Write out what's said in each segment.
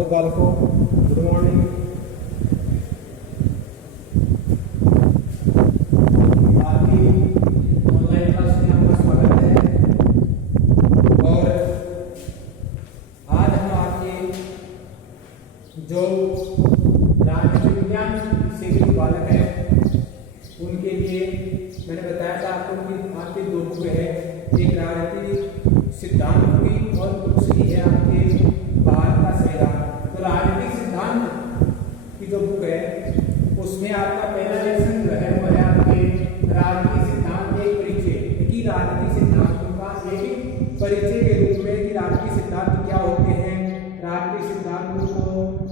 Hello बालकों, good morning. आपकी online class में आपका स्वागत है। और आज हम आपके जो राजनीति विज्ञान से जो बालक है उनके लिए मैंने बताया था आपको कि आपके दो बुक है, एक राजनीति सिद्धांत की और दूसरी है आपके भारत का संविधान। तो राजनीतिक सिद्धांत की जो बुक है उसमें आपका पहला लेसन जो है वो है आपके राजनीतिक सिद्धांत एक परिचय, कि राजनीतिक सिद्धांतों का एक परिचय के रूप में कि राजनीतिक सिद्धांत क्या होते हैं, राजनीतिक सिद्धांतों को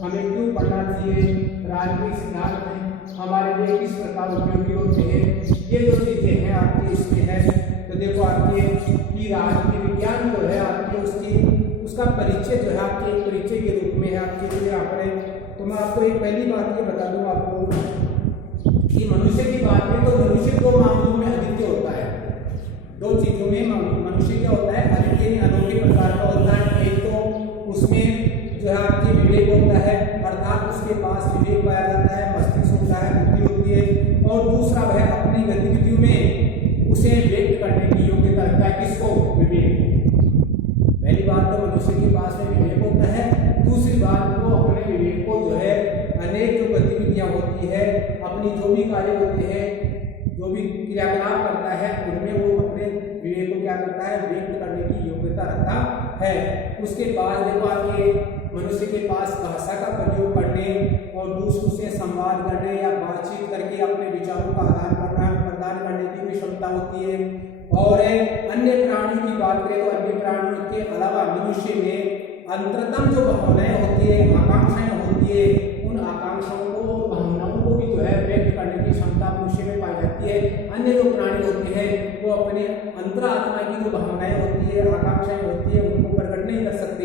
हमें क्यों पढ़ना चाहिए, राजनीतिक सिद्धांत में हमारे लिए किस प्रकार उपयोगी होते हैं, ये जो चीजें हैं आपके इसमें है। तो देखो आपके कि राजनीति विज्ञान जो है आपके उसका परिचय जो है आपके एक परिचय के रूप में है आपके लिए यहाँ पर है। तो मैं आपको एक पहली बात ये बता दूं आपको कि मनुष्य की बात करें तो मनुष्य दो मामलों में अद्वितीय होता है। दो चीजों में मनुष्य क्या होता है, अद्वितीय अनोखे प्रकार का होता है। एक तो उसमें जो है आपके विवेक होता है, अर्थात उसके पास विवेक पाया जाता है, मस्तिष्क होता है, बुद्धि होती है। और दूसरा वह अपनी गतिविधियों में उसे व्यक्त करने की योग्यता रखता है। किसको? विवेक। पहली बात तो मनुष्य के पास में विवेक होता है, दूसरी बात वो अपने विवेक को जो है अनेक जो गतिविधियां होती है, अपनी जो भी कार्य होते हैं, जो भी क्रियाकलाप करता है, उनमें वो अपने विवेक को क्या करता है, व्यक्त करने की योग्यता रखता है। उसके बाद देखो आपके मनुष्य के पास भाषा का प्रयोग करने और दूसरों से संवाद करने या बातचीत करके अपने विचारों का आदान प्रदान करने की भी क्षमता होती है। और अन्य प्राणियों की बात करें तो अन्य प्राणियों के अलावा मनुष्य में अंतरतम जो भावनाएं होती है, आकांक्षाएं होती है, उन आकांक्षाओं को और भावनाओं को भी जो है व्यक्त करने की क्षमता मनुष्य में पाई जाती है। अन्य जो प्राणी होते हैं वो अपने अंतरात्मा की जो भावनाएं होती है, आकांक्षाएं होती है, उनको प्रकट नहीं कर सकते।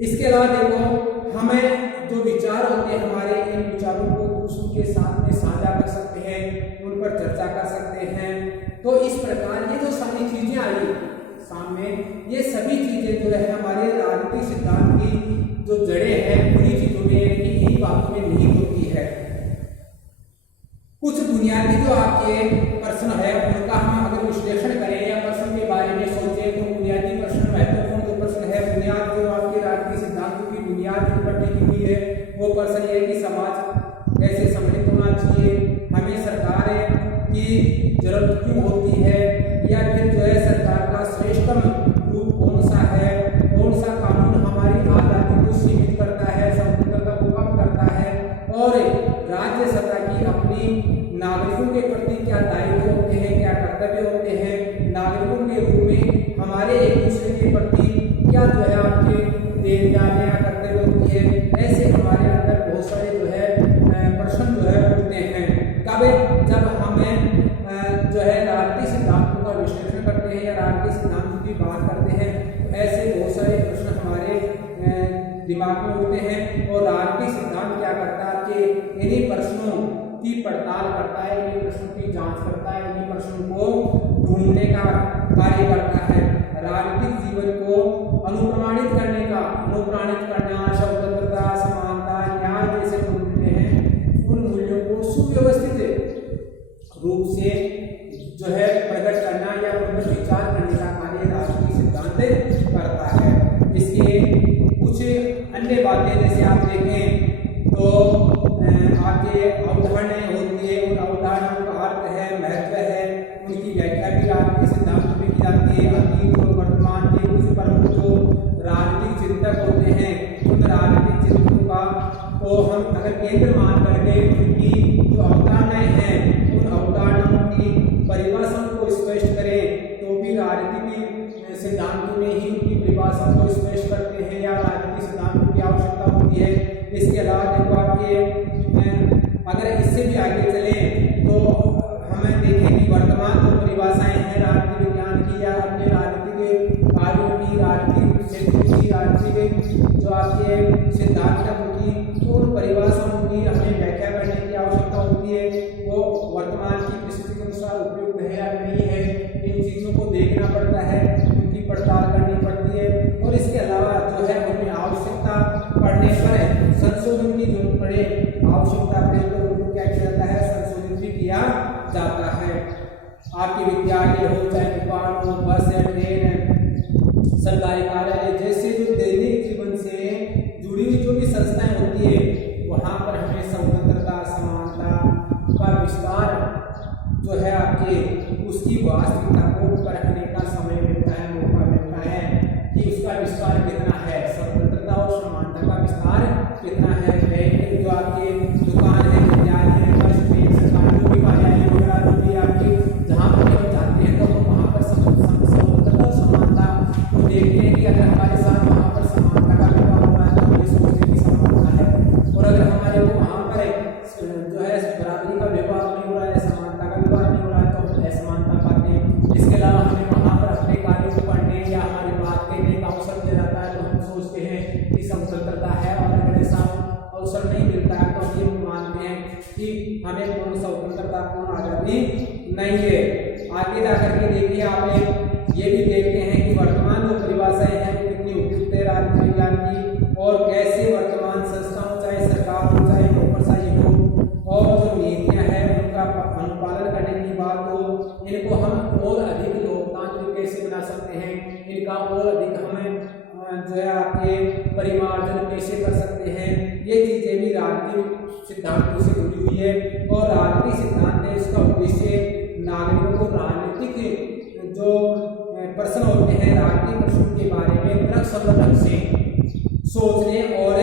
इसके अलावा देखो हमें जो विचार होते हैं हमारे, इन विचारों को दूसरों के साथ में साझा कर सकते हैं, उन पर चर्चा कर सकते हैं। तो इस प्रकार ये जो सारी चीजें आई सामने, ये सभी चीजें जो है हमारे राजनीतिक सिद्धांत की जो जड़ें हैं उन्हीं चीजों में इन्हीं बातों में निहित होती है। कुछ बुनियादी जो आपके प्रश्न है उनका हम अगर विश्लेषण करें या प्रश्न के बारे में सोचें तो बुनियादी प्रश्न, महत्वपूर्ण जो प्रश्न है, बुनियाद जो आपके राजनीतिक सिद्धांतों की बुनियाद जो पर टिकी हुई है वो प्रश्न ये है कि समाज कैसे सम्मिलित होना चाहिए, हमें सरकार की जरूरत क्यों होती है, या फिर जो है सरकार का श्रेष्ठतम रूप कौन सा है, कौन सा कानून हमारी आजादी को सीमित करता है, स्वतंत्रता को कम करता है, और राज्य सत्ता की अपनी नागरिकों के प्रति क्या दायित्व होते हैं, क्या कर्तव्य होते हैं, नागरिकों के रूप में हमारे एक दूसरे के प्रति क्या जो है आपके देनदारियां या कर्तव्य होती है। ऐसे हमारे अंदर बहुत सारे जो है प्रश्न जो है उठते हैं। कब? जब हमें जो है राजनीतिक सिद्धांतों का विश्लेषण करते हैं या राजनीतिक सिद्धांतों की बात करते हैं, तो ऐसे बहुत सारे प्रश्न हमारे दिमाग में उठते हैं। और राजनीतिक सिद्धांत क्या करता है कि इन्हीं प्रश्नों की पड़ताल करता है, इन्हीं प्रश्नों की जांच करता है, इन्हीं प्रश्नों को ढूंढने का कार्य करता है। राजनीतिक जीवन को अनुप्राणित करना, स्वतंत्रता, समानता, न्याय जैसे मूल्य हैं, उन मूल्यों को सुव्यवस्थित रूप से जो है प्रकट करना या उन पर विचार करने का कार्य राजनीतिक सिद्धांत करता है। इसके कुछ अन्य बातें जैसे आप देखें तो आपके अवधारणाएं होती है, उन अवधारणाओं का अर्थ है, महत्व है, उनकी व्याख्या भी राजनीतिक सिद्धांत में की जाती है। अतीत और वर्तमान के कुछ प्रमुख जो राजनीतिक चिंतक होते हैं, उन राजनीतिक चिंतकों का को हम अगर केंद्र मान करके उनकी जो अवधारणाएं हैं उन अवधारणाओं की परिभाषा को स्पष्ट करें तो भी राजनीतिक सिद्धांतों में ही उनकी परिभाषा को स्पष्ट करते हैं या राजनीतिक सिद्धांतों की आवश्यकता होती है। इसके अलावा देखो आपके अगर इससे भी आगे चलें तो हमें देखें कि वर्तमान जो परिभाषाएं हैं राजनीतिक विज्ञान की या अन्य राजनीतिक कार्यों की, राजनीतिक क्षेत्र की, राजनीतिक जो आपके सिद्धांत है उनकी, तो उन परिभाषाओं की हमें व्याख्या करने की आवश्यकता होती है। वो वर्तमान की परिस्थिति के अनुसार उपयुक्त है या नहीं है, इन चीज़ों को देखना पड़ता है, उनकी पड़ताल करनी पड़ती है। और इसके अलावा जो है उनमें आवश्यकता पड़ने बढ़े, आवश्यकता बढ़े तो उनको क्या किया जाता है, संशोधित भी किया जाता है। आपके विद्यालय हो, चाहे दुकान हो, बस है, ट्रेन है, सरकारी कार्यालय जैसे जो दैनिक जीवन से जुड़ी हुई जो भी संस्थाएं होती है, वहाँ पर हमें स्वतंत्रता, समानता का विस्तार जो है आपके उसकी वास्तविकता को परखने का समय मिलता है, मौका मिलता है कि उसका विस्तार कितना है, स्वतंत्रता और समानता का विस्तार कितना है। जो आपके दुकान है, विद्यालय है, बस ट्रेन, सरकारी जो भी कार्यालय वगैरह जो भी आपके जहाँ पर हम जाते हैं तो वहाँ पर स्वतंत्रता और समानता को देखते हैं कि अगर हमारे साथ वहाँ पर समानता का व्यवहार हो रहा है तो हमें सोचने की समानता है, और अगर हमारे को वहाँ पर जो है बराबरी का व्यवहार नहीं हो रहा है, समानता का व्यवहार नहीं हो रहा है तो हम असमानता पाते हैं। इसके अलावा हमें वहाँ पर अपने कार्यों को पढ़ने या हमारी बात कहने का अवसर दिया जाता है तो हम सोचते हैं कि स्वतंत्रता है, और अगर ऐसा अवसर नहीं मिलता है तो हम ये मानते हैं कि हमें कौन स्वतंत्रता कौन आज़ादी नहीं है। आगे जाकर के देखिए आप ये भी देखते हैं कि वर्तमान जो परिभाषाएं हैं वो कितनी उपयुक्त है राजनीति विज्ञान की, और कैसे वर्तमान संस्थाओं चाहे सरकार हो चाहे नौकरशाही हो और जो नीतियां हैं उनका अनुपालन करने की बात हो, इनको हम और अधिक लोकतांत्रिक कैसे बना सकते हैं, इनका और अधिक हमें जो है आपके परिमार्जन कैसे कर सकते हैं, ये चीजें भी राजनीतिक सिद्धांतों से जुड़ी हुई है। और राजनीतिक सिद्धांत है इसका उद्देश्य नागरिकों को राजनीतिक जो प्रश्न होते हैं, राजनीतिक प्रश्नों के बारे में तर्कसंगत ढंग से सोचने और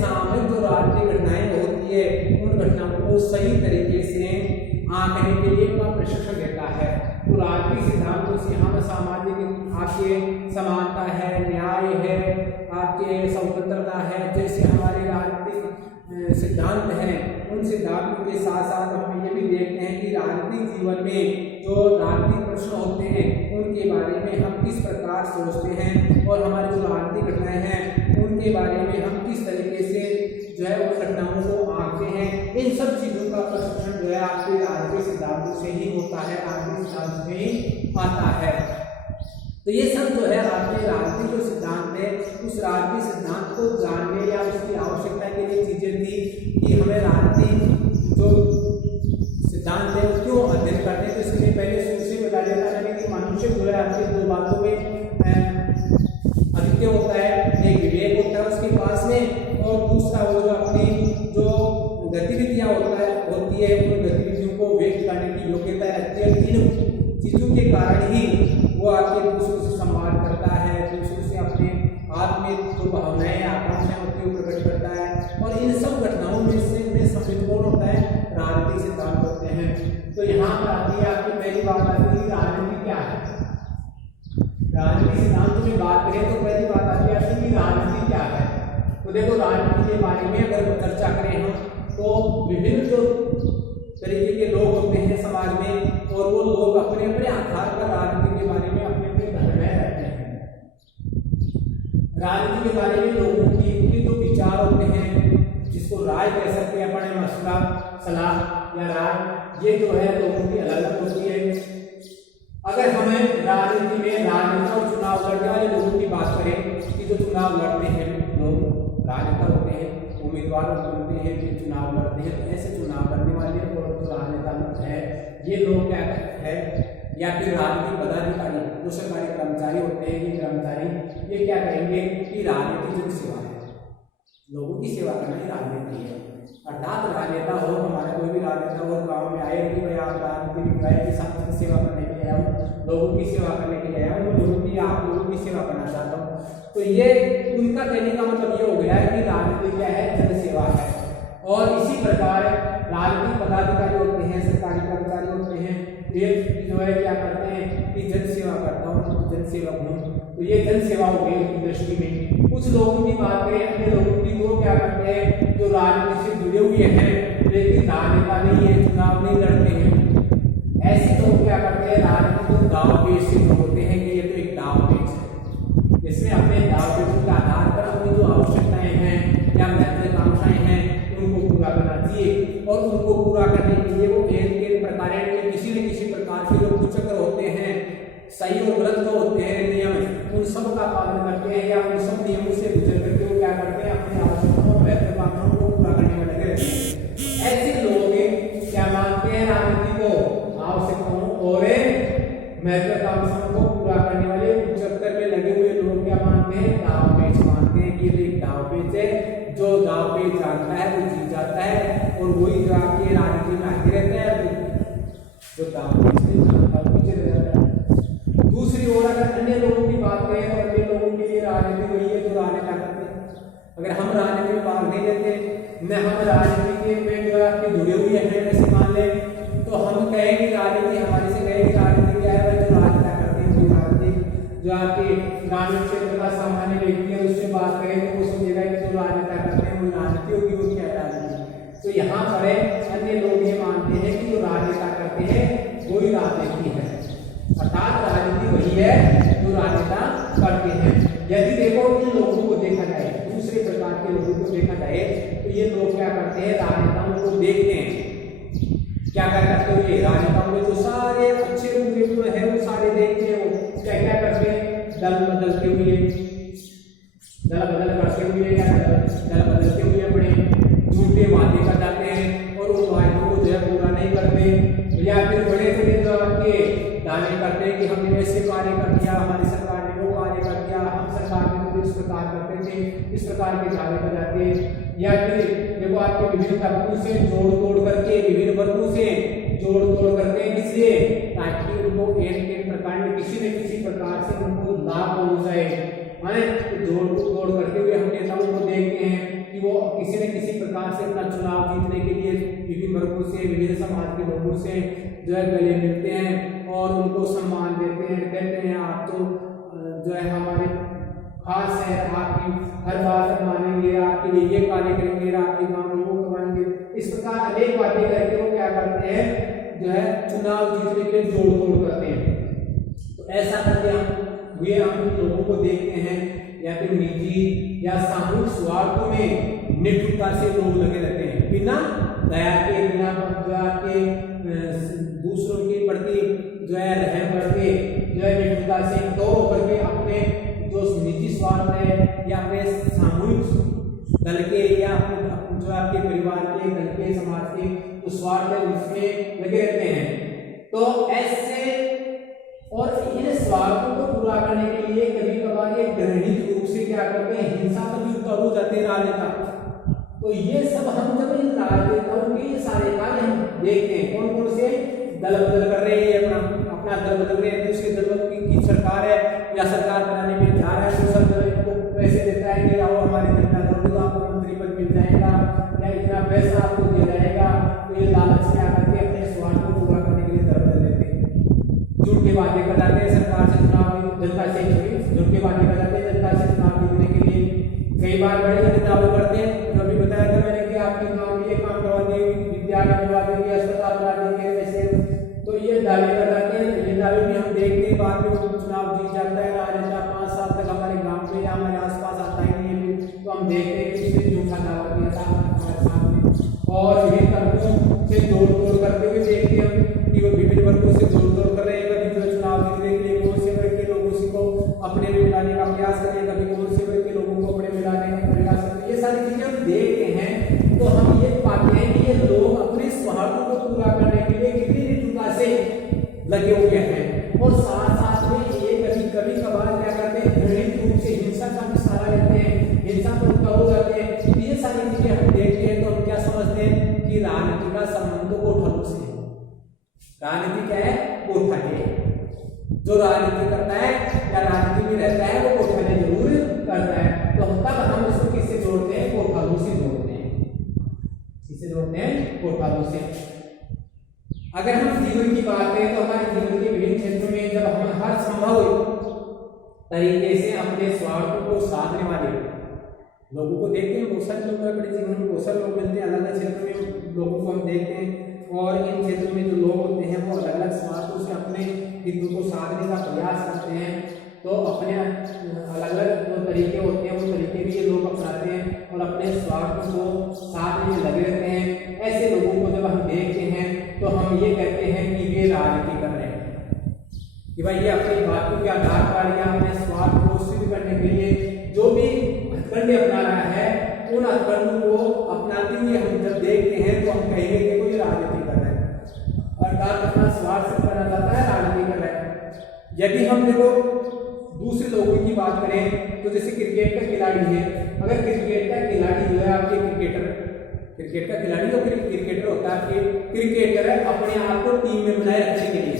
सामूहिक जो राजनीतिक घटनाएं होती है उन घटनाओं को सही तरीके से आंकने के लिए का प्रशिक्षण देता है। तो राजनीतिक सिद्धांतों से हम सामाजिक आपके समानता है, न्याय है, आपके स्वतंत्रता है, जैसे हमारे राजनीतिक सिद्धांत हैं, उन सिद्धांतों के साथ साथ हम ये भी देखते हैं कि राजनीतिक जीवन में जो राजनीतिक प्रश्न होते हैं उनके बारे में हम किस प्रकार सोचते हैं, और हमारी जो राजनीतिक घटनाएं हैं उनके बारे में हम किस तरीके से जो है उन घटनाओं को आंकते हैं। इन सब चीजों का प्रशिक्षण जो है आपके राजनीतिक सिद्धांतों से ही होता है, राजनीतिक सिद्धांत से ही आता है। तो ये सब जो है आपके राजनीतिक जो सिद्धांत है उस राजनीतिक सिद्धांत को जानने या उसकी आवश्यकता के लिए चीजें थी कि हमें राजनीतिक जो सिद्धांत है क्यों अध्ययन करते हैं। तो इसके लिए पहले शुरू से बता दिया था मैंने कि मनुष्य जो है आपके दो बातों में अद्वितीय होता है, एक विवेक होता है उसके पास में, और दूसरा वो जो अपनी जो गतिविधियां होती है उन गतिविधियों को व्यक्त करने की योग्यता रखती है। इन चीजों के कारण ही वो आपके दूसरों से संवाद करता है, दूसरों से अपने आप में जो भावनाएं आकांक्षाएं होती है प्रकट करता है, और इन सब घटनाओं में से सम्मिलित कौन होता है, राजनीतिक सिद्धांत होते हैं। तो यहाँ पर आती है आपकी पहली बात आती है राजनीति क्या है। राजनीतिक सिद्धांत में बात करें तो पहली बात आती है आपकी कि राजनीति क्या है। तो देखो राजनीति के बारे में अगर चर्चा करें हम तो विभिन्न जो तरीके के लोग होते हैं समाज में, और वो लोग अपने अपने आधार पर राजनीति के बारे में अपने अपने धारणाएं रखते हैं। राजनीति के बारे में लोगों की जो विचार होते हैं, जिसको राय कह सकते हैं अपने, मसला, सलाह या राय, ये जो है लोगों की अलग अलग होती है। अगर हमें राजनीति में राजनेता और चुनाव लड़ने वाले लोगों की बात करें कि जो चुनाव लड़ते हैं लोग, राजनेता होते हैं, उम्मीदवार बनते हैं, फिर चुनाव लड़ते हैं, तो ऐसे चुनाव लड़ने वाले और जो राजनेता है ये लोग क्या है, या फिर राजनीतिक पदाधिकारी जो सरकारी कर्मचारी होते हैं, ये कर्मचारी ये क्या कहेंगे कि राजनीति जन सेवा है, लोगों की सेवा करना ही राजनीति है। अर्थात राजनेता हो, हमारा कोई भी राजनेता हो गाँव में आए कि भाई आप राजनीति में गए कि सामाजिक सेवा करने के लिए आया हूँ, लोगों की सेवा करने के लिए आया हूँ, लोगों की आप लोगों की सेवा करना चाहता हूँ। तो ये उनका कहने का मतलब ये हो गया है कि राजनीति क्या है, जन सेवा है। और इसी प्रकार राजनीतिक पदाधिकारी होते हैं, सरकारी कर्मचारी होते हैं, ये जो है क्या करते हैं कि जन सेवा करता हूँ, जन सेवक हूँ, तो ये जन सेवा हो गई उनकी दृष्टि में। कुछ लोगों की बात करें अन्य लोगों की, तो क्या करते हैं जो राजनीति से जुड़े हुए हैं लेकिन राजनेता नहीं है, चुनाव नहीं लड़ते हैं, ऐसे लोग क्या करते हैं राजनीति को दाव पेच से जोड़ते हैं कि ये तो एक दाव पेच है, जिसमें अपने दाव पेच के आधार पर अपनी जो आवश्यकताएं हैं या महत्वाकांक्षाएं हैं उनको पूरा करना चाहिए। और उनको पूरा करने के लिए वो एक प्रकार के किसी न किसी प्रकार के जो कुचक्र होते हैं, सही और गलत जो होते हैं नियम, उन सब का पालन करते हैं या उन सब नियमों से गुजर करके वो क्या करते हैं अपनी आवश्यकताओं और महत्वाकांक्षाओं को पूरा करने में लगे रहते पेच है, जो दाव पेच जानता है वो जीत जाता है, और वही जो आपके राजनीति में आगे रहते हैं, जो दाव पेच नहीं जानता वो पीछे रह जाता है। दूसरी ओर अगर अन्य लोगों की बात करें तो अन्य लोगों के लिए राजनीति वही है जो राजनेता करते हैं। अगर हम राजनीति में भाग नहीं लेते, न हम राजनीति में जो आपकी जुड़े हुए हैं ऐसे मान ले, तो हम कहेंगे राजनीति हमारे से कहेंगे राजनीति क्या है, जो राजनेता करते हैं वो राजनीति। जो आपके ग्रामीण क्षेत्र का सामान्य व्यक्ति है उससे बात करें तो वो समझेगा कि जो राजनेता करते हैं वो राजनीति होगी, वो क्या है राजनीति। तो यहाँ पर अन्य लोग ये मानते हैं कि जो राजनेता करते हैं वही राजनीति है, अर्थात राजनीति वही है जो राजनेता करते हैं। यदि देखो इन लोगों को देखा जाए, दूसरे प्रकार के लोगों को देखा जाए, तो ये लोग क्या करते हैं, राजनेताओं को देखते हैं, क्या क्या करते हुए राजनेताओं में जो सारे अच्छे गुण है वो सारे देखते हैं, वो क्या क्या करते हैं, दल बदलते हुए अपने झूठे वादे कर जाते हैं और उन वादों को जो है पूरा नहीं करते, या फिर बड़े बड़े जो आपके दावे करते हैं कि हमने ऐसे कार्य कर दिया, हमारी सरकार ने वो कार्य कर दिया, हम सरकार में तो इस प्रकार करते थे, इस प्रकार के दावे कर जाते हैं। या फिर देखो आपके विभिन्न तबकों से जोड़ तोड़ करके, विभिन्न वर्गों से जोड़ तोड़ करते हैं, इसलिए ताकि उनको एक प्रकार में किसी न किसी प्रकार से उनको लाभ पहुंच जाए। माने जोड़ तोड़ करते हुए हम नेताओं को देखते हैं कि वो किसी न किसी प्रकार से अपना चुनाव जीतने के लिए विभिन्न वर्गों से, विभिन्न समाज के लोगों से जो है गले मिलते हैं और उनको सम्मान देते हैं, कहते हैं आप तो जो है हमारे खास है, आपकी हर बात मानेंगे, आपके लिए ये कार्य करेंगे, आपके गांव में वो करवाएंगे। इस प्रकार अनेक बातें करके वो क्या करते हैं, जो है चुनाव जीतने के लिए जोड़ तोड़ करते हैं। तो ऐसा करके हम लोगों को देखते हैं, या फिर निजी या सामूहिक स्वार्थों में निष्ठुरता से लोग लगे रहते हैं, बिना दया के, बिना जो आपके दूसरों के प्रति जो है रहम करके, जो है निष्ठुरता से तो करके अपने जो निजी स्वार्थ है या अपने सामूहिक दल के या जो आपके परिवार के, दल के, समाज के जो स्वार्थ है उसमें लगे रहते हैं। तो ऐसे और इन स्वार्थों को पूरा करने के लिए कभी कभार ये घृणित रूप से क्या करते हैं, हिंसा पर भी उतर हो जाते हैं राजनेता। तो ये सब हम जब इन राजनेताओं के ये सारे कार्य हम देखते हैं, कौन कौन से दल बदल कर रहे हैं, अपना दल बदल रहे हैं, दूसरे दल की सरकार है या सरकार बनाने में जा रहा है, दूसरा दल को पैसे देता है कि आओ हमारे दल में तो आपको मंत्री पद मिल जाएगा या इतना पैसा आपको दिया जाएगा। तो ये लालच क्या करके अपने स्वार्थ को पूरा करने के लिए दल बदल लेते हैं, झूठ के वादे कर जाते हैं सरकार से चुनाव, जनता से झूठ के वादे कर जाते हैं जनता से चुनाव जीतने के लिए। कई बार बड़े बड़े दावे करते हैं, जो भी बताया था मैंने कि आपके गांव में ये काम करवा देंगे, विद्यालय बनवा देंगे, अस्पताल बना देंगे, ऐसे तो ये दावे कर जाते हैं। ये दावे भी हम देखते हैं, बाद में चुनाव जीत जाता है राजनेता, 5 साल तक हमारे गांव में या हमारे आसपास आता ही नहीं है, तो हम देखते हैं कि इसने झूठा दावा किया था हमारे सामने। और विभिन्न वर्गों से जोड़ तोड़ करते हुए देखते हैं कि वो विभिन्न वर्गों से जोड़ तोड़ कर रहे हैं, कभी जो चुनाव जीतने के लिए कौन से वर्ग के लोगों से को अपने में मिलाने का प्रयास करें, कभी कौन से वर्ग के लोगों को अपने मिलाने का प्रयास करें। ये सारी चीजें हम देखते हैं, तो हम ये पाते हैं कि ये लोग अपने स्वार्थों को पूरा करने के लिए कितनी निष्ठुरता से लगे हुए हैं, और साथ साथ में ये कभी कभार क्या करते हैं, घृणित रूप से हिंसा का भी सहारा लेते हैं, हिंसा पर उतर हो जाते हैं। ये सारी चीजें हम देखते हैं, तो हम क्या समझते हैं कि राजनीति का संबंध तो गोठालों से है। राजनीति क्या है, गोठाले। जो राजनीति करता है या राजनीति में रहता है वो गोठाले जरूर करता है। तो तब हम इसको किससे जोड़ते हैं, गोठालों से जोड़ते हैं। किससे जोड़ते हैं, गोठालों से। अगर हम जीवन की बात करें तो हमारे जीवन के विभिन्न क्षेत्रों में जब हम हर संभव तरीके से अपने स्वार्थों को साधने वाले लोगों को देखते हैं, बहुत सारे लोग अपने जीवन में बहुत सारे लोग मिलते हैं, अलग अलग क्षेत्र में लोगों को हम देखते हैं, और इन क्षेत्रों में जो लोग होते हैं वो अलग अलग स्वार्थों से अपने हितों को साधने का प्रयास करते हैं। तो अपने अलग अलग जो तरीके होते हैं वो तरीके भी ये लोग अपनाते हैं और अपने स्वार्थ को साधने में लगे रहते हैं। ऐसे लोगों को जब हम देखते हैं तो हम ये कहते हैं कि वे राजनीति कर रहे हैं, कि भाई ये अपनी बातों के आधार पर या अपने स्वार्थ को सिद्ध करने के लिए जो भी हथकंडे अपना रहा है, उन हथकंडों को अपनाते हुए हम जब देखते हैं तो हम कहेंगे कि कोई राजनीति कर रहा है, अर्थात अपना स्वार्थ सिद्ध करना चाहता है, राजनीति कर रहा है। यदि हम देखो दूसरे लोगों की बात करें तो जैसे क्रिकेट का खिलाड़ी है, अगर क्रिकेट का खिलाड़ी जो है आपके क्रिकेट का खिलाड़ी जो क्रिकेटर होता है आपके क्रिकेटर है, अपने आप को टीम में बनाए रखने के लिए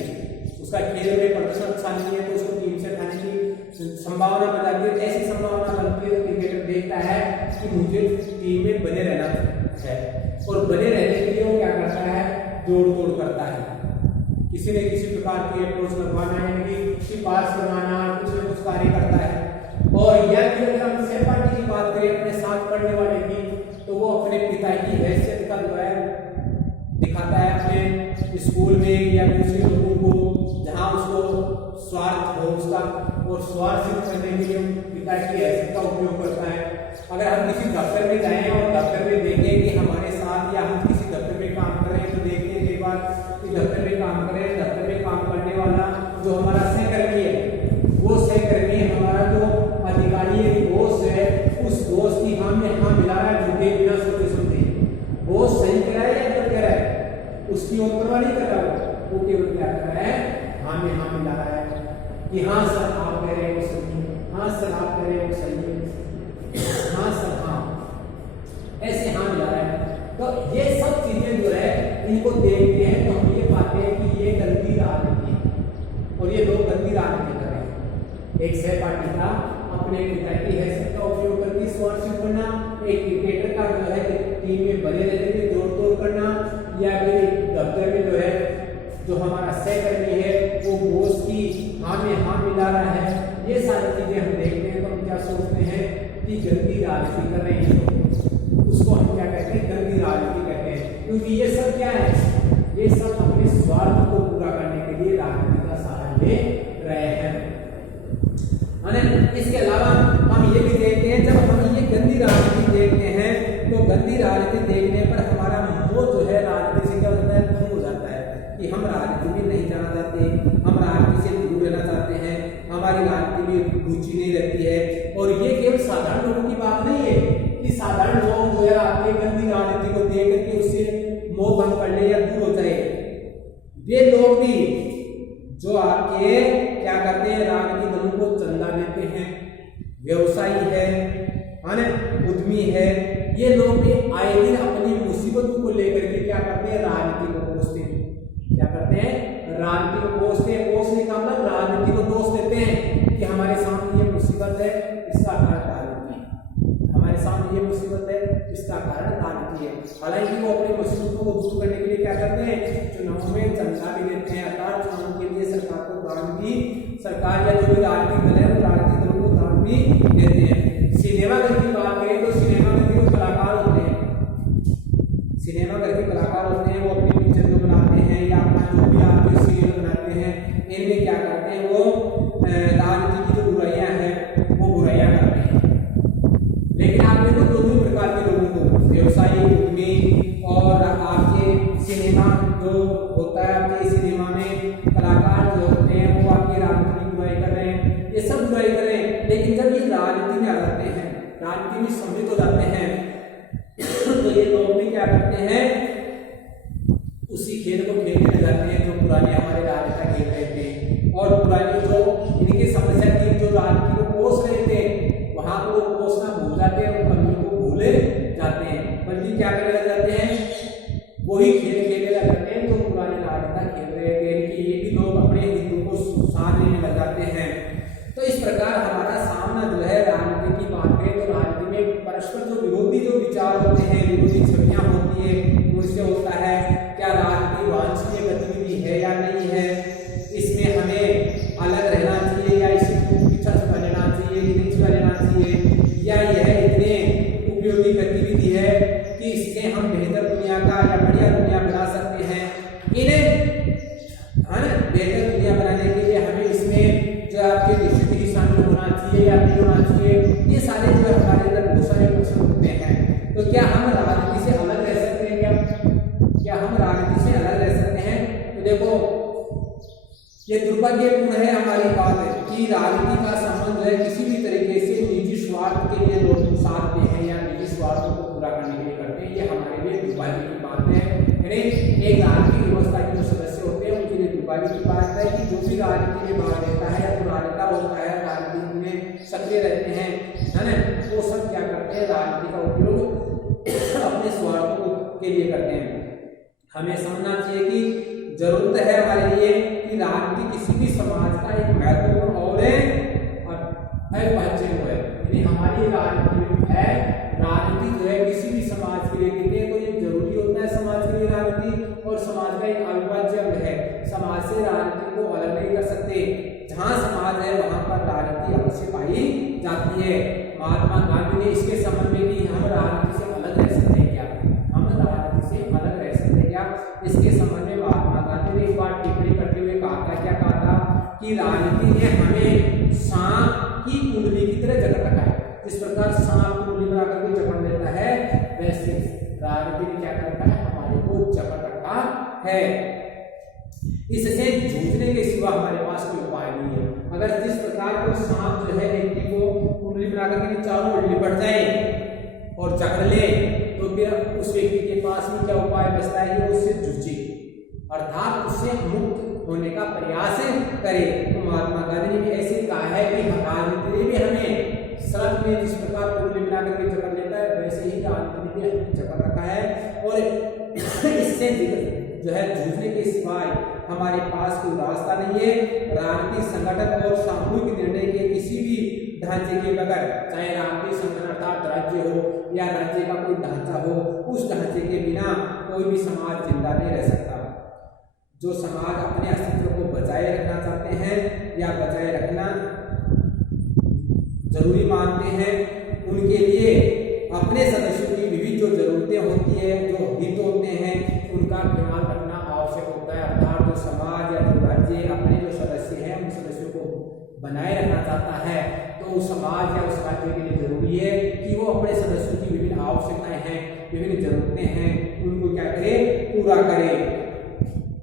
उसका खेल में प्रदर्शन अच्छा नहीं है तो उसको टीम से हटाने की संभावना बन जाती है। ऐसी संभावना बनती है तो क्रिकेटर देखता है कि मुझे टीम में बने रहना है और बने रहने के लिए वो क्या करता है, जोड़ तोड़ करता है, किसी न किसी प्रकार की अप्रोच लगवाना यानी कि पास करवाना, कुछ न कुछ कार्य करता है। और या फिर अगर हम सहपाठी की बात करें अपने साथ पढ़ने वाले की, तो वो अपने पिता की हैसियत का जो है दिखाता है अपने स्कूल में या दूसरे लोगों को जहाँ उसको स्वार्थ हो उसका, और स्वार्थ सिद्ध करने के लिए पिता की हैसियत का उपयोग करता है। अगर हम किसी दफ्तर में जाएं और दफ्तर में देखें कि हमारे साथ या हम किसी दफ्तर में काम कर रहे हैं तो देखते हैं एक बार कि दफ्तर में काम कर रहे हैं, दफ्तर में काम करने वाला जो हमारा सहकर्मी है वो सहकर्मी हमारा जो अधिकारी है, बॉस है, उस बॉस की हाँ में हाँ मिला रहा है, झूठे बिना सोचे सुनते बॉस सही कह रहा है या गलत कह रहा है उसकी ओर परवाह नहीं कर रहा, वो केवल क्या कर रहा है, हाँ में हाँ मिला रहा है कि हाँ सर आप कह रहे हैं वो सही है, हाँ सर आप कह रहे हैं वो सही है, हाँ सर हाँ, ऐसे हाँ मिला रहा है। तो ये सब चीजें जो है इनको देखते हैं तो हम ये पाते हैं कि ये गंदी राजनीति है और ये लोग गंदी राजनीति कर रहे हैं। एक सहपाठी का अपने पिता की हैसियत का उपयोग करके स्वार्थ सिद्ध करना, एक क्रिकेटर का जो है टीम में बने रहने के जोड़ तोड़ करना, या फिर दफ्तर में जो है जो हमारा सहकर्मी है वो बॉस की हाँ में हाँ मिला रहा है, ये सारी चीजें हम देखते हैं तो हम क्या सोचते हैं कि गंदी राजनीति कर रहे हैं, उसको हम क्या कहते हैं, गंदी राजनीति कहते हैं। क्योंकि ये सब क्या है, ये सब अपने स्वार्थ को पूरा करने के लिए राजनीति का सहारा ले रहे हैं। इसके अलावा हम ये भी देखते हैं जब हम ये गंदी राजनीति देखते हैं तो गंदी राजनीति देखने पर हमारा मोह जो है राजनीति से क्या होता है, भंग हो जाता है कि हम राजनीति में नहीं जाना चाहते, हम राजनीति से दूर रहना चाहते हैं, हमारी राजनीति में रुचि नहीं रहती है। और ये केवल साधारण लोगों की बात नहीं है कि साधारण लोग जो है आपकी गंदी राजनीति को देख करके उससे मोह भंग कर ले या दूर हो जाए। ये लोग भी जो आपके क्या करते हैं, राजनीतिक दलों को चंदा देते हैं, व्यवसायी है उद्यमी है, ये लोग भी आए दिन अपनी मुसीबतों को लेकर के क्या करते हैं, राजनीति को कोसते हैं। क्या करते हैं, राजनीति को कोसते हैं। कोसने का मतलब राजनीति को दोष देते हैं कि हमारे सामने ये मुसीबत है, इसका कारण राजनीति है, हमारे सामने ये मुसीबत है, इसका कारण राजनीति है। हालांकि वो अपनी मुसीबतों को दूर करने के लिए क्या करते हैं, चुनाव में चंदा भी देते हैं, अर्थात चुनाव के लिए सरकार को दान भी, सरकार या जो भी राजनीतिक दल है वो राजनीतिक दलों को दान भी देते हैं। सिनेमाघर की बात करें तो सिनेमाघर के जो कलाकार होते हैं, सिनेमाघर के कलाकार होते हैं, वो अपनी पिक्चर जो बनाते हैं या अपना जो भी आपके सीरियल बनाते हैं, इनमें क्या करते हैं, वो राजनीति की जो बुराइयां हैं वो बुराइयां करते हैं। लेकिन आप देखो दोनों प्रकार के लोगों को, व्यवसायी, उद्यमी और आपके सिनेमा जो होता है, आपके सिनेमा में कलाकार जो होते हैं वो आपकी राजनीति की बुराई कर रहे हैं, ये सब बुराई कर रहे हैं। लेकिन जब ये राजनीति में आ जाते हैं, राजनीति में सम्मिलित हो जाते हैं तो ये लोग भी क्या करते हैं, उसी खेल को खेलने लग जाते हैं जो पुराने हमारे राजा खेल रहे थे। और पुरानी जो इनकी समस्या थी, जो राजनीति को कोस रहे थे, वहां को वो कोसना भूल जाते हैं, कमियों को भूले जाते हैं, बल्कि क्या करने लग जाते हैं, वही खेल खेलने लग जाते हैं जो पुराने राजा खेल रहे थे। कि ये भी लोग अपने हितों को साथ लेने लग जाते हैं। तो इस प्रकार हमारा सामना जो है, राजनीति की बात करें तो राजनीति में परस्पर जो विरोधी जो विचार होते हैं, विरोधी छवियां होती है, उनसे होता है क्या राजनीति वांछनीय गतिविधि है या नहीं है, इसमें हमें अलग रहना चाहिए या इसे पीछा छुपा लेना चाहिए, नीचे छुपा लेना चाहिए, या यह इतने उपयोगी गतिविधि है कि इससे हम बेहतर दुनिया का या बढ़िया दुनिया बना सकते हैं। इन्हें बेहतर दुनिया बनाने के लिए हमें इसमें जो आपके डिस्ट्रिक्ट शामिल होना चाहिए या नहीं होना चाहिए, ये सारे जो हमारे अंदर बहुत सारे प्रश्न होते हैं। तो क्या हम राजनीति से अलग रह सकते हैं, क्या हम राजनीति से अलग रह सकते हैं? तो देखो ये दुर्भाग्यपूर्ण है हमारी बात है कि राजनीति का संबंध है किसी भी तरीके से निजी स्वार्थ के लिए लोग साथ में हैं या निजी स्वार्थों को पूरा करने के लिए करते हैं, ये हमारे लिए दुर्भाग्य की बात है। एक राजनीतिक व्यवस्था के जो सदस्य होते हैं उनके लिए दुर्भाग्य की बात है कि जो भी राजनीति में भाग लेता है या तो राजनेता होता है, राजनीति में सक्रिय रहते हैं, है ना, वो सब क्या करते करते हैं, राजनीति का उपयोग अपने स्वार्थों के लिए करते हैं। हमें समझना चाहिए कि जरूरत है हमारे लिए कि राजनीति किसी भी समाज का एक महत्वपूर्ण और अविभाज्य है, यानी हमारी राजनीति है, राजनीति जो है किसी भी समाज के लिए देखिए तो ये जरूरी होता है समाज के लिए राजनीति, और समाज का एक अविभाज्य अंग है। समाज से राजनीति को अलग नहीं कर सकते, जहाँ समाज है वहाँ पर राजनीति अवश्य पाई जाती है। महात्मा गांधी ने इसके संबंध में कि हम राजनीति से अलग रह सकते हैं क्या, हम राजनीति से अलग रह सकते हैं क्या, इसके संबंध में महात्मा गांधी ने एक बार टिप्पणी करते हुए कहा था, क्या कहा था कि राजनीति ने हमें सांप की कुंडली की तरह जकड़ रखा है। जिस प्रकार सांप कुंडली में आकर के जकड़ लेता है, वैसे राजनीति ने क्या कर रखा है, हमारे को जकड़ रखा है। इससे जूझने के सिवा हमारे पास कोई उपाय नहीं है। अगर जिस प्रकार कोई सांप जो है व्यक्ति को कुंडली बना करके चारों ओर लिपट जाए और जकड़ ले, तो फिर उस व्यक्ति के पास में क्या उपाय बचता है कि उससे जूझे, अर्थात उससे मुक्त होने का प्रयास करे। तो महात्मा गांधी ने भी ऐसे कहा है कि राजनीति ने भी हमें सर्प में जिस प्रकार कुंडली बना करके जकड़ लेता है, वैसे ही राजनीति ने भी जकड़ रखा है, और इससे जो है जूझने के सिवाय हमारे पास कोई रास्ता नहीं है। राजनीतिक संगठन और सामूहिक निर्णय के किसी भी ढांचे के बगैर, चाहे राजनीतिक संगठन अर्थात राज्य हो या राज्य का कोई ढांचा हो, उस ढांचे के बिना कोई भी समाज जिंदा नहीं रह सकता। जो समाज अपने अस्तित्व को बचाए रखना चाहते हैं या बचाए रखना जरूरी मानते हैं, उनके लिए अपने सदस्यों की विविध जो जरूरतें होती है, जो हित होते हैं, उनका ख्याल रखना आवश्यक होता है। अर्थात जो समाज या जो राज्य अपने जो सदस्य हैं उन सदस्यों को बनाए रखना चाहता है, तो उस समाज या उस राज्य के लिए जरूरी है कि वो अपने सदस्यों की विभिन्न आवश्यकताएं हैं, विभिन्न जरूरतें हैं, उनको क्या करे, पूरा करे,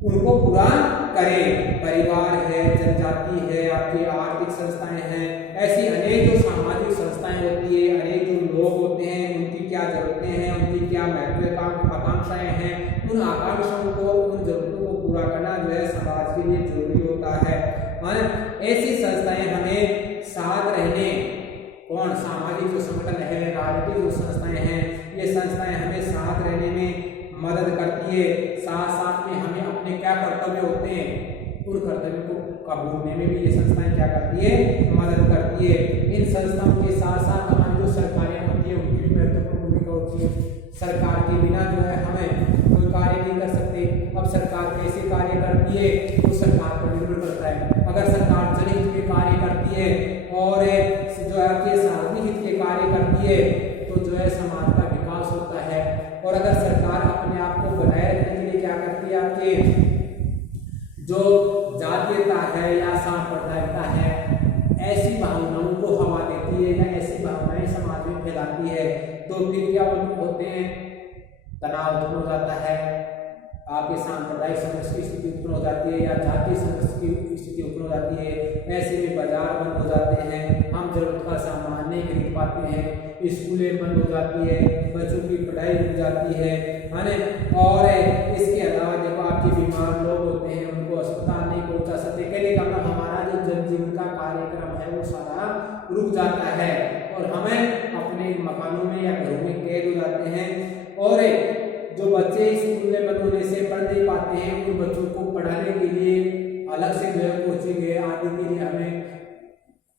उनको पूरा करे। परिवार है, जनजाति है, आपकी आर्थिक संस्थाएं हैं, ऐसी अनेक जो सामाजिक संस्थाएं होती है, अनेक जो लोग होते हैं, उनकी क्या जरूरतें हैं, उनकी क्या आकांक्षाएं हैं, उन आकांक्षाओं को, उन जरूरतों को पूरा करना जो है समाज के लिए जरूरी होता है। ऐसी संस्थाएं हमें साथ रहने, कौन, सामाजिक जो संगठन है, राजनीतिक जो संस्थाएं हैं, ये संस्थाएं हमें साथ रहने में मदद करती है। साथ साथ में हमें अपने क्या कर्तव्य होते हैं, उन कर्तव्यों को काबूने में भी ये संस्थाएं क्या करती है, मदद करती है। इन संस्थाओं के साथ साथ हमारी जो सरकारें होती है उनकी भी महत्वपूर्ण भूमिका होती है। सरकार के बिना जो है हमें कोई कार्य नहीं कर सकते। अब सरकार कैसे कार्य करती है तो सरकार पर निर्भर करता है। अगर सरकार जनहित के कार्य करती है और जो आपके सार्वजनिक हित के कार्य करती है, तो जो है समाज का विकास होता है। और अगर सरकार अपने आप को बनाए रखने के लिए क्या करती है, आपके जो जातीयता है या सांप्रदायिकता है, ऐसी भावनाओं को हवा देती है या ऐसी भावनाएं समाज में फैलाती है, तो फिर क्या होते हैं, तनाव उत्पन्न हो जाता है, आपके सांप्रदायिक संघर्ष की स्थिति उत्पन्न हो जाती है या जातीय संघर्ष की स्थिति उत्पन्न हो जाती है। ऐसे में बाजार बंद हो जाते हैं, हम जरूरत का सामान नहीं खरीद पाते हैं, स्कूलें बंद हो जाती है, बच्चों की पढ़ाई रुक जाती है ना। और इसके अलावा जब आपके बीमार लोग होते हैं उनको अस्पताल नहीं पहुंचा सकते, कहने का मतलब हमारा जो जनजीवन का कार्यक्रम है वो सारा रुक जाता है और हमें अपने मकानों में या घरों में कैद हो जाते हैं। और जो बच्चे स्कूल में बंद होने से पढ़ नहीं पाते हैं, उन बच्चों को पढ़ाने के लिए अलग से जो है कोचिंग है आदि के लिए हमें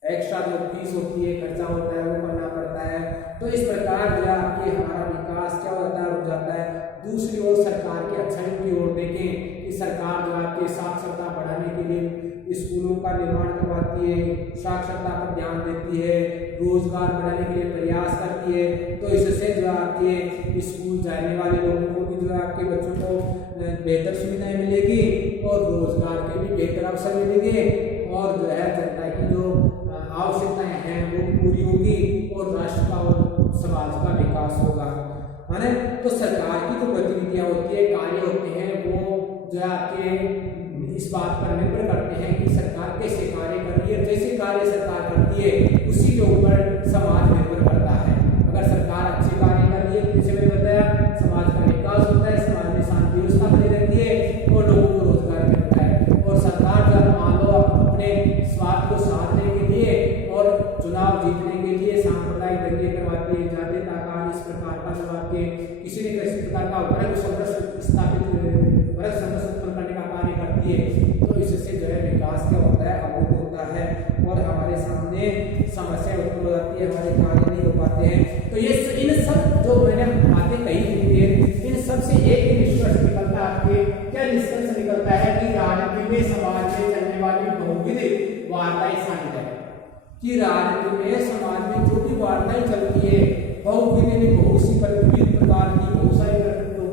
एक्स्ट्रा जो फीस होती है, खर्चा होता है, वो करना पड़ता है। तो इस प्रकार जो है आपके हमारा विकास क्या होता है, रुक जाता है। दूसरी ओर सरकार की अच्छाई की ओर देखें कि सरकार जो आपके साक्षरता बढ़ाने के लिए स्कूलों का निर्माण करवाती है, साक्षरता पर ध्यान देती है, रोजगार बढ़ाने के लिए प्रयास करती है। तो इससे जो आपके स्कूल जाने वाले लोगों को भी जो है आपके बच्चों को बेहतर सुविधाएं मिलेगी और रोजगार के भी बेहतर अवसर मिलेंगे और जो है जनता की जो आवश्यकताएं हैं वो पूरी होगी और राष्ट्र का और समाज का विकास होगा। माने तो सरकार की जो गतिविधियां होती है, कार्य होते हैं, वो जो है आपके इस बात पर निर्भर करते हैं कि सरकार कैसे कार्य कर रही है। जैसे कार्य सरकार करती है उसी के ऊपर समाज निर्भर करता है। अगर सरकार अच्छे कार्य कर रही है, जैसे मैंने बताया, समाज का विकास होता है, समाज में शांति व्यवस्था बनी रहती है और लोगों को रोजगार मिलता है। और सरकार जब मान लो अपने स्वार्थ को साधने के लिए और चुनाव जीतने के लिए सांप्रदायिक लड़ाई दंगे करवाते हैं, जातीयता का इस प्रकार का जो आपके किसी न किसी प्रकार का वर्ग संघर्ष स्थापित वर्ग संघर्ष उत्पन्न करने का कार्य करती है। तो इससे जो है विकास क्या होता है, अवरुद्ध होता है और हमारे सामने समस्या उत्पन्न हो जाती है, हमारे कार्य नहीं हो पाते हैं। तो ये इन सब जो मैंने बातें कही थी, इन सब से एक निष्कर्ष निकलता है। आपके क्या निष्कर्ष निकलता है कि राजनीति में समाज में चलने वाली बहुविध वार्ताएं शामिल है, कि राजनीति में समाज में जो भी वार्ताएं चलती है बहुविध बहुत सी प्रकार की बहुत सारी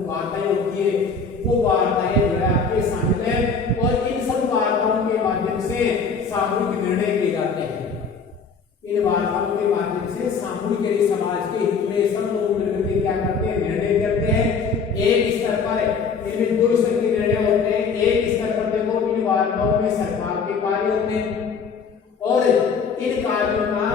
वार्ताएं होती है, वो वार्ताएं जो है आपके शामिल है और इन सब वार्ताओं के माध्यम से सामूहिक निर्णय किए जाते हैं। इन वार्ताओं के माध्यम से सामूहिक समाज के हित में सब लोग मिलकर क्या करते हैं, निर्णय करते हैं। एक स्तर पर इनमें दो स्तर के निर्णय होते हैं। एक स्तर पर देखो इन वार्ताओं में सरकार के कार्य होते हैं और इन कार्यों का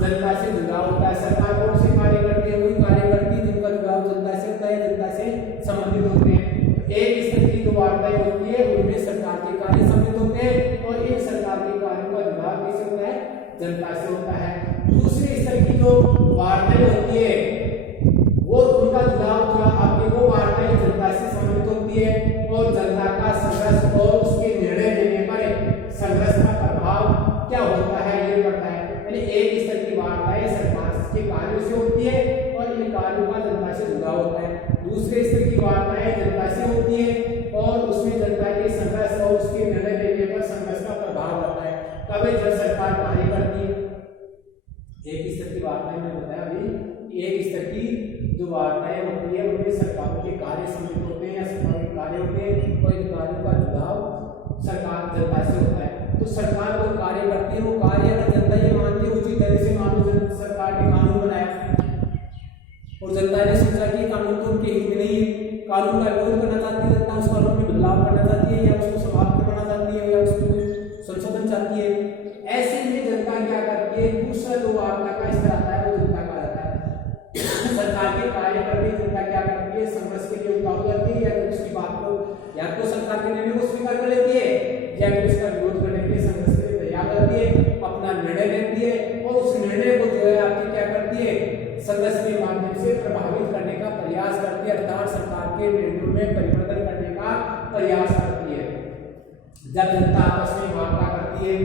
जनता से जुड़ाव होता है। सरकार कौन से कार्य करती है, वही कार्य करती है जिनका जुड़ाव जनता से होता है, जनता से संबंधित होते हैं। एक स्तर की जो वार्ताएं होती है उनमें सरकार के कार्य सम्मिलित होते हैं और इन सरकार के कार्यों का जुड़ाव किससे होता है, जनता से होता है। दूसरे स्तर की जो वार्ताएं होती है वो उनका जुड़ाव आपके वो वार्ताएं जनता से संबंधित होती है और जनता का संघर्ष और उसके निर्णय लेने पर संघर्ष का प्रभाव क्या होता है ये पड़ता है। यानी एक स्तर की वार्ताएं सरकार के कार्यों से होती है और इन कार्यों का जनता से जुड़ाव होता है। दूसरे स्तर की वार्ताएं जनता से होती है और उसमें जनता के संघर्ष और उसके निर्णय लेने पर संघर्ष का प्रभाव होता है। कब जब सरकार कार्य करती है, एक स्तर की वार्ताएं मैंने बताया अभी, एक स्तर की जो वार्ताएं होती है उनमें सरकारों के कार्य सम्मिलित होते हैं या सरकार के कार्य होते हैं और इन कार्यों का जुड़ाव सरकार जनता से होता है। तो सरकार जो कार्य करती है वो कार्य अगर जनता ये मानती है उचित तरह से, मानो सरकार ने कानून बनाया और जनता ने सोचा कि कानून तो उनके हित में नहीं है, कानून का विरोध करना चाहती है जनता, उस कानून में बदलाव करना चाहती है या उसको समाप्त करना चाहती है या उसको संशोधन चाहती है, ऐसे में जनता क्या करती है, दूसरा जो वार्ता का स्तर आता है वो जनता का आता है। सरकार के कार्य करके जनता क्या करती है, संघर्ष के लिए उतार जाती है या तो उसकी बात को या तो सरकार के निर्णय को स्वीकार कर लेती है या फिर उसका विरोध करने के लिए संघर्ष के लिए तैयार रहती है, अपना निर्णय लेती है और उस निर्णय को जो है आपकी क्या करती है, संघर्ष के माध्यम से प्रभावित करने का प्रयास करती है, अर्थात सरकार के निर्णयों में परिवर्तन करने का प्रयास करती है। जब जनता आपस में वार्ता करती है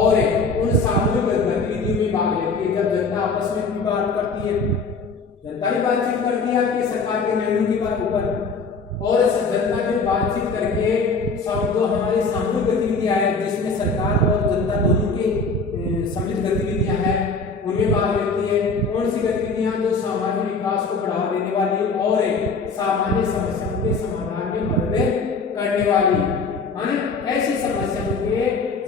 और उन सामूहिक गतिविधियों में भाग लेती है, जब जनता आपस में बात करती है, जनता भी बातचीत करती है आपकी सरकार के निर्णयों की बात ऊपर और जनता में बातचीत करके सब जो हमारी सामूहिक गतिविधियां हैं जिसमें सरकार और जनता दोनों के सम्मिलित गतिविधियां हैं उनमें भाग लेती है। कौन सी गतिविधियां, जो सामाजिक विकास को बढ़ावा देने वाली और सामान्य समस्याओं के समाधान में मदद करने वाली, माने ऐसी समस्याओं के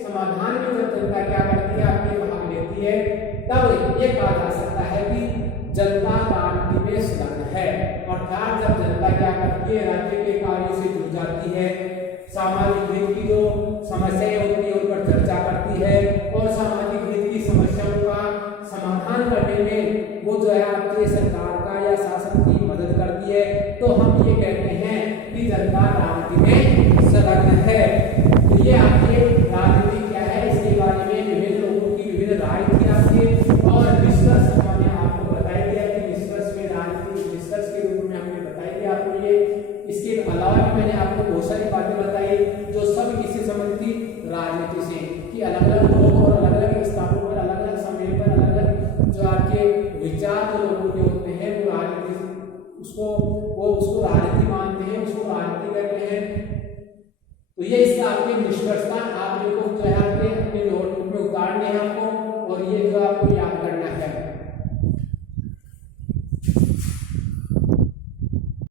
समाधान में जब जनता क्या करती है, आपकी भाग लेती है, तब ये कहा जा सकता है कि जनता राजनीति में संलग्न है। अर्थात जब जनता क्या करती है, राज्य के कार्यों से जुड़ जाती है, सामाजिक हित की जो समस्याएं होती है उन पर चर्चा करती है और सामाजिक हित की समस्याओं का समाधान करने में वो जो है आपके सरकार का या शासन की मदद करती है, तो हम ये कहते हैं कि जनता राजनीति में संलग्न है। तो ये आपके राजनीति क्या है, इसके बारे में विभिन्न लोगों की विभिन्न राय थी आपके और निष्कर्ष हमने आपको बताया गया कि निष्कर्ष में राजनीति निष्कर्ष के रूप में हमने बताया गया आपको ये। इसके अलावा भी मैंने आपको बहुत सारी बातें बताई जो सब किसी संबंधित थी राजनीति से, कि अलग अलग लोग और अलग अलग स्थानों पर अलग अलग समय पर अलग अलग जो आपके विचार जो लोगों के होते हैं वो राजनीति उसको राजनीति मानते हैं, उसको राजनीति करते हैं। तो ये इसका आपके निष्कर्ष था, आप इनको जो है आपके अपने नोटबुक में उतारने हैं आपको